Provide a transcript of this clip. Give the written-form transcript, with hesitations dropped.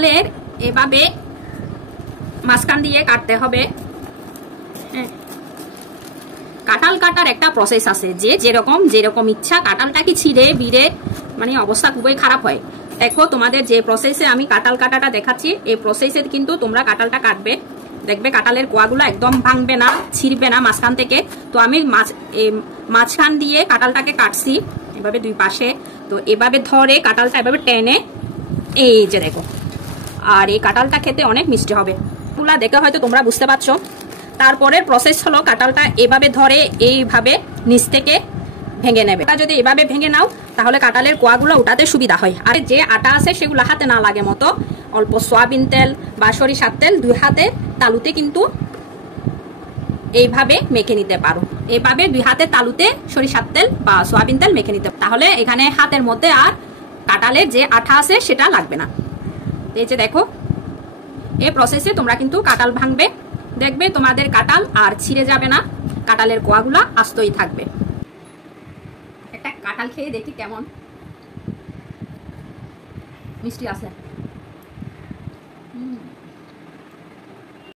কাঁঠালের এভাবে মাঝখান দিয়ে কাটতে হবে। কাঁঠাল কাটার একটা প্রসেস আছে, যে যেরকম ইচ্ছা কাঁঠালটাকে ছিঁড়ে বিড়ে মানে অবস্থা খুবই খারাপ হয়। দেখো তোমাদের যে প্রসেসে আমি কাঁঠাল কাটাটা দেখাচ্ছি, এই প্রসেসে কিন্তু তোমরা কাঁঠালটা কাটবে, দেখবে কাঁঠালের কোয়াগুলো একদম ভাঙবে না, ছিঁড়বে না মাঝখান থেকে। তো আমি মাঝখান দিয়ে কাঁঠালটাকে কাটছি এভাবে দুই পাশে। তো এভাবে ধরে কাঁঠালটা এভাবে টেনে, এই যে দেখো। আর এই কাঁঠালটা খেতে অনেক মিষ্টি হবে, এগুলা দেখে হয়তো তোমরা বুঝতে পারছো। তারপরের প্রসেস হলো কাঁঠালটা এভাবে ধরে এইভাবে নিচ থেকে ভেঙে নেবে। যদি এভাবে ভেঙে নাও তাহলে কাঁঠালের কোয়াগুলো উঠাতে সুবিধা হয়। আর যে আটা আছে সেগুলো হাতে না লাগে মতো অল্প সয়াবিন তেল বা সরিষার তেল দুই হাতে তালুতে কিন্তু এইভাবে মেখে নিতে পারো। এইভাবে দুই হাতে তালুতে সরিষার তেল বা সয়াবিন তেল মেখে নিতে, তাহলে এখানে হাতের মধ্যে আর কাঁঠালের যে আঠা আছে সেটা লাগবে না। এই যে দেখো, এই প্রসেসে তোমরা কিন্তু কাঁঠাল ভাঙবে, দেখবে তোমাদের কাঁঠাল আর ছিঁড়ে যাবে না, কাঁঠালের কোয়াগুলা আস্তই থাকবে। একটা কাঁঠাল খেয়ে দেখি কেমন মিষ্টি আছে।